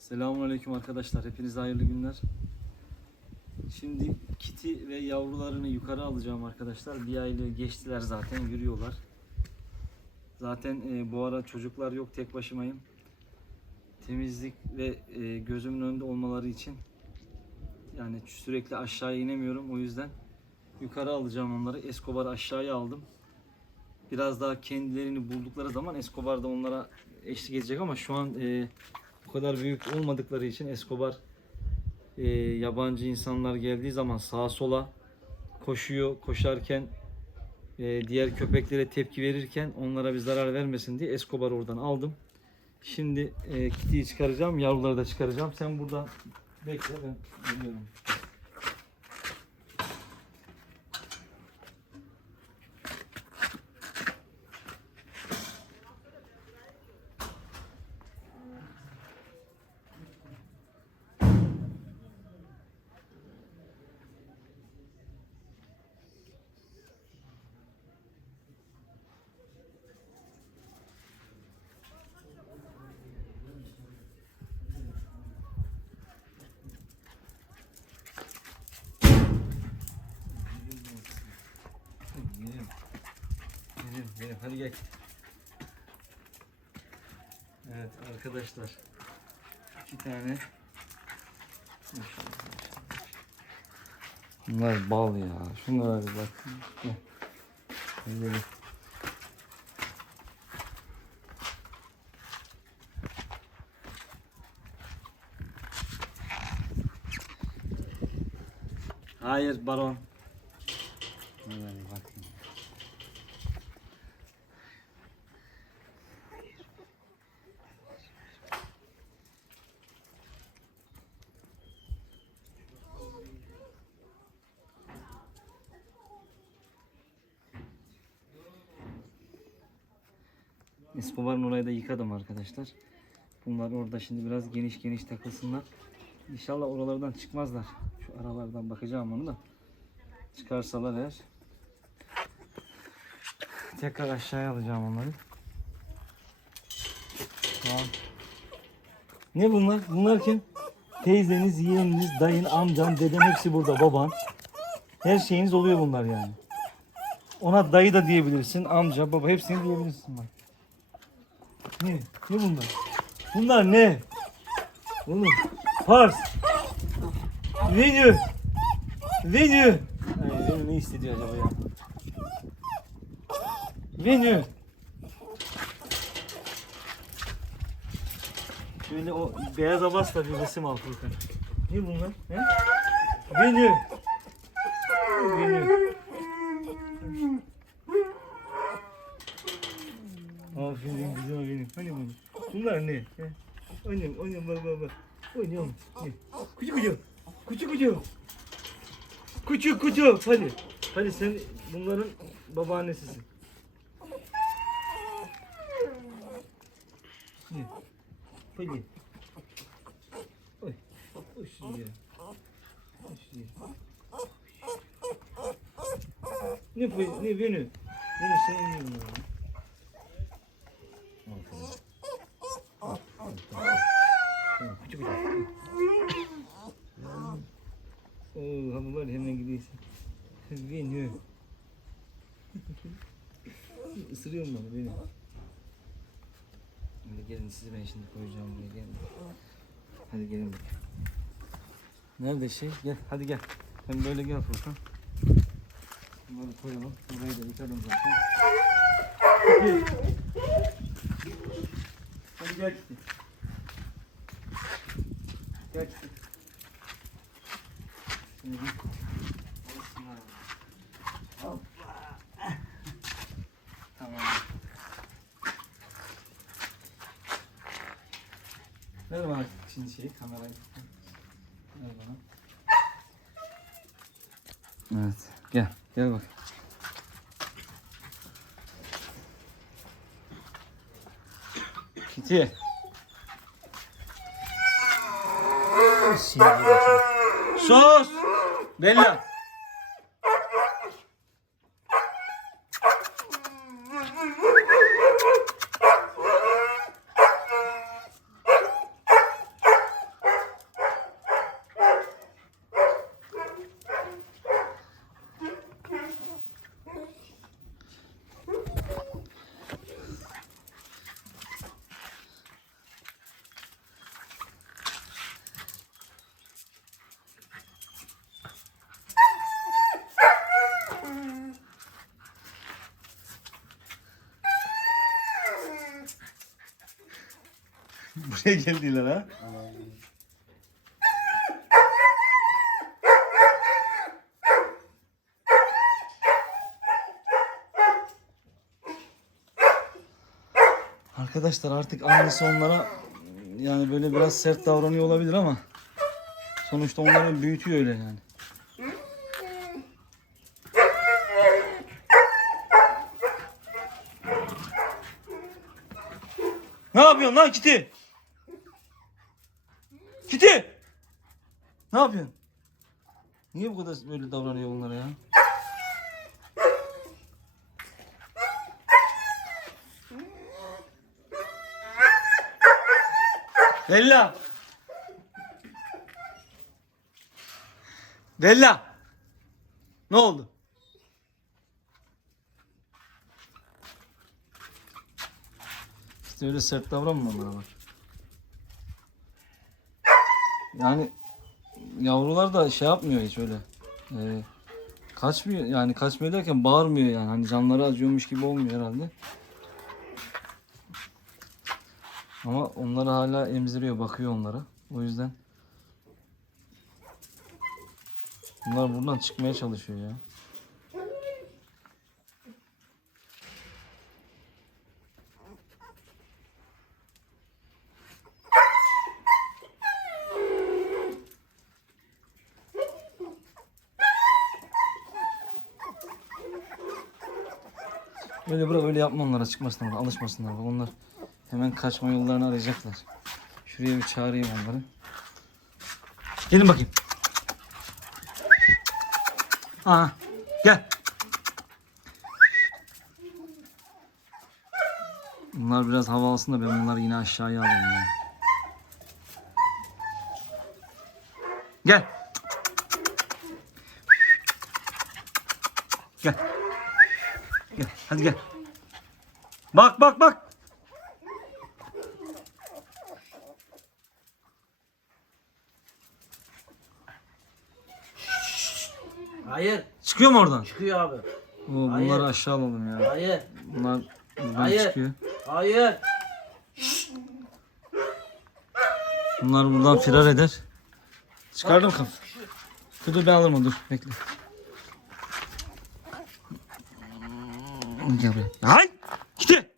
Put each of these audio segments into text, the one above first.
Selamünaleyküm arkadaşlar. Hepinize hayırlı günler. Şimdi Kiti ve yavrularını yukarı alacağım arkadaşlar. Bir aylığı geçtiler zaten yürüyorlar. Zaten e, bu ara çocuklar yok tek başımayım. Temizlik ve e, gözümün önünde olmaları için yani sürekli aşağıya inemiyorum. O yüzden yukarı alacağım onları. Escobar'ı aşağıya aldım. Biraz daha kendilerini buldukları zaman Escobar da onlara eşlik edecek ama şu an e, bu kadar büyük olmadıkları için Escobar e, yabancı insanlar geldiği zaman sağa sola koşuyor. Koşarken e, diğer köpeklere tepki verirken onlara bir zarar vermesin diye Escobar'ı oradan aldım. Şimdi e, Kitty'yi çıkaracağım. Yavruları da çıkaracağım. Sen burada bekle ben geliyorum. Geliyorum. Geliyorum, geliyorum. Hadi gel. Evet arkadaşlar. iki tane. Bunlar bal ya. Şunlara bir bak. Hadi. Hayır baron. Hadi bakayım. Escobar'ın orayı da yıkadım arkadaşlar. Bunlar orada şimdi biraz geniş geniş takılsınlar. İnşallah oralardan çıkmazlar. Şu aralardan bakacağım onu da. Çıkarsalar eğer. Tekrar aşağıya alacağım onları. Tamam. Ne bunlar? Bunlar kim? Teyzeniz, yeğeniniz, dayın, amcan, deden hepsi burada. Baban. Her şeyiniz oluyor bunlar yani. Ona dayı da diyebilirsin. Amca, baba hepsini diyebilirsin bak. Ne? Ne bunlar? Bunlar ne? Oğlum. Pars. Venü. Venü. Ay, Venü ne hissediyor acaba ya? Venü. Şöyle o beyaz abasla bir resim al Furkan. Ne bunlar? He? Venü. Bunlar ne? He? Annem, annem bak bak bak. Ne? Kucu kucu. Kucu kucu. Kucu kucu. Hadi. Hadi sen bunların babaannesisin. Ne? Hadi. Oy. Oy şuraya. Oy şuraya. Ne bu? Ne beni? Beni sen yiyorsun ya. Tamam, küçük küçük. Var hemen gidiyorsun. Beni. Isırıyor mu beni? Hadi gelin sizi ben şimdi koyacağım buraya gelin. Hadi gelin bakayım. Nerede şey? Gel hadi gel. Sen böyle gel Furkan. Bunları koyalım. Burayı da yıkadım zaten. Gel. Hadi gel gitti. Gel gitti. Şimdi. Olsun abi. Hoppa. Tamam. Ver bana şimdi şeyi kamerayı. Ver bana. Evet. Gel. Gel bak. Kitty. Sus! Bella. Buraya geldiler ha. Arkadaşlar artık annesi onlara yani böyle biraz sert davranıyor olabilir ama sonuçta onları büyütüyor öyle yani. Ne yapıyorsun lan? Kiti! Ne yapıyorsun? Niye bu kadar böyle davranıyor onlara ya? Bella! Bella! Ne oldu? İşte öyle sert davranma onlara bak. Yani yavrular da şey yapmıyor hiç öyle. Ee, kaçmıyor yani kaçmıyor derken bağırmıyor yani. Hani canları acıyormuş gibi olmuyor herhalde. Ama onları hala emziriyor, bakıyor onlara. O yüzden bunlar buradan çıkmaya çalışıyor ya. Öyle bırak öyle yapma onlara çıkmasınlar, alışmasınlar. Onlar hemen kaçma yollarını arayacaklar. Şuraya bir çağırayım onları. Gelin bakayım. Aha, gel. Bunlar biraz hava alsın da ben bunları yine aşağıya alayım yani. Gel. Gel. Gel. Hadi gel. Bak bak bak. Hayır. Çıkıyor mu oradan? Çıkıyor abi. Oo, bunları Hayır. aşağı alalım ya. Hayır. Bunlar buradan Hayır. çıkıyor. Hayır. Bunlar buradan firar eder. Çıkardım kaf. Dur dur ben alırım onu dur bekle. Gel buraya. Kiti!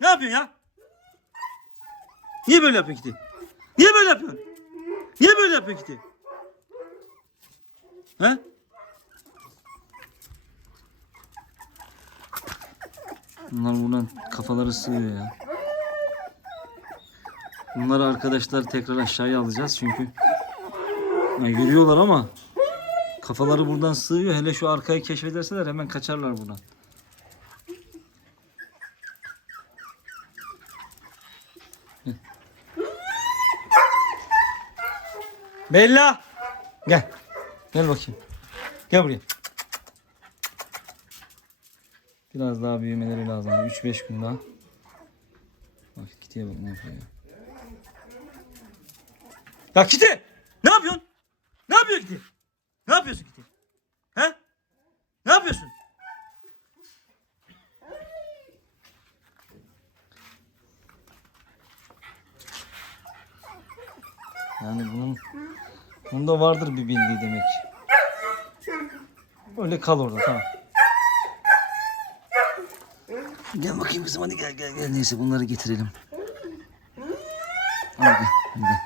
Ne yapıyorsun ya? Niye böyle yapıyorsun Kiti? Niye böyle yapıyorsun? Niye böyle yapıyorsun Kiti? He? Bunlar buradan kafaları sığıyor ya. Bunları arkadaşlar tekrar aşağıya alacağız çünkü ya yürüyorlar ama kafaları buradan sığıyor. Hele şu arkayı keşfederseler hemen kaçarlar buradan. Bella! Gel. Gel bakayım. Gel buraya. Biraz daha büyümeleri lazım. 3-5 gün daha. Bak Kitty'ye bak ne yapıyor ya. Kitty! Ne yapıyorsun? Ne yapıyor Kitty? Ne yapıyorsun Kitty? He? Ne yapıyorsun? Yani bunun bunda vardır bir bildiği demek. Öyle kal orada tamam. Gel bakayım kızım hadi gel gel gel. Neyse bunları getirelim. Hadi gel. Hadi gel.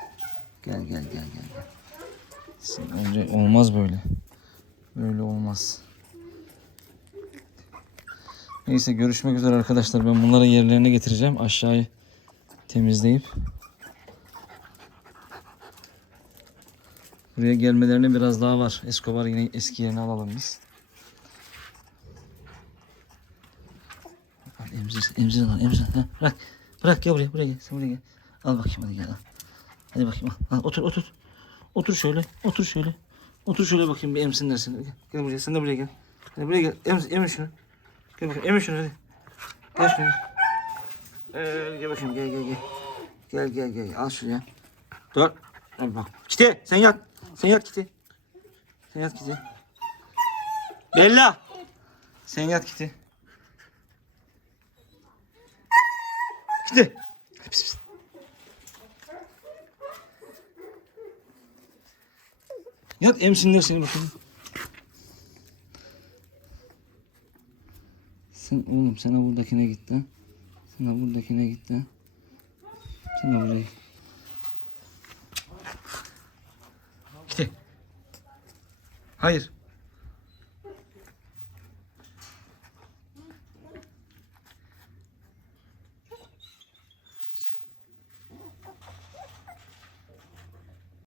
Gel gel gel gel. Sen önce olmaz böyle. Böyle olmaz. Neyse görüşmek üzere arkadaşlar. Ben bunları yerlerine getireceğim. Aşağıyı temizleyip. Buraya gelmelerine biraz daha var. Escobar yine eski yerine alalım biz. Emzir, emzir lan, emzir. Ha, bırak, bırak gel buraya, buraya gel. Sen buraya gel. Al bakayım hadi gel al. Hadi bakayım al. al otur, otur. Otur şöyle, otur şöyle. Otur şöyle bakayım bir emsinler seni. Gel, buraya, sen de buraya gel. Hadi buraya gel, emz, emin şunu. Gel bakayım, emin şunu hadi. Gel şunu. Ee, gel bakayım, gel gel gel. Gel gel gel, al şuraya. Dur. Al bak. Kiti, sen yat. Sen yat Kiti. Sen yat Kiti. Bella. Sen yat Kiti. Kiti. Pis pis. Yat emsinler seni bakalım. Sen oğlum sana buradakine gitti. Sana buradakine gitti. Sana buraya gitti. Hayır.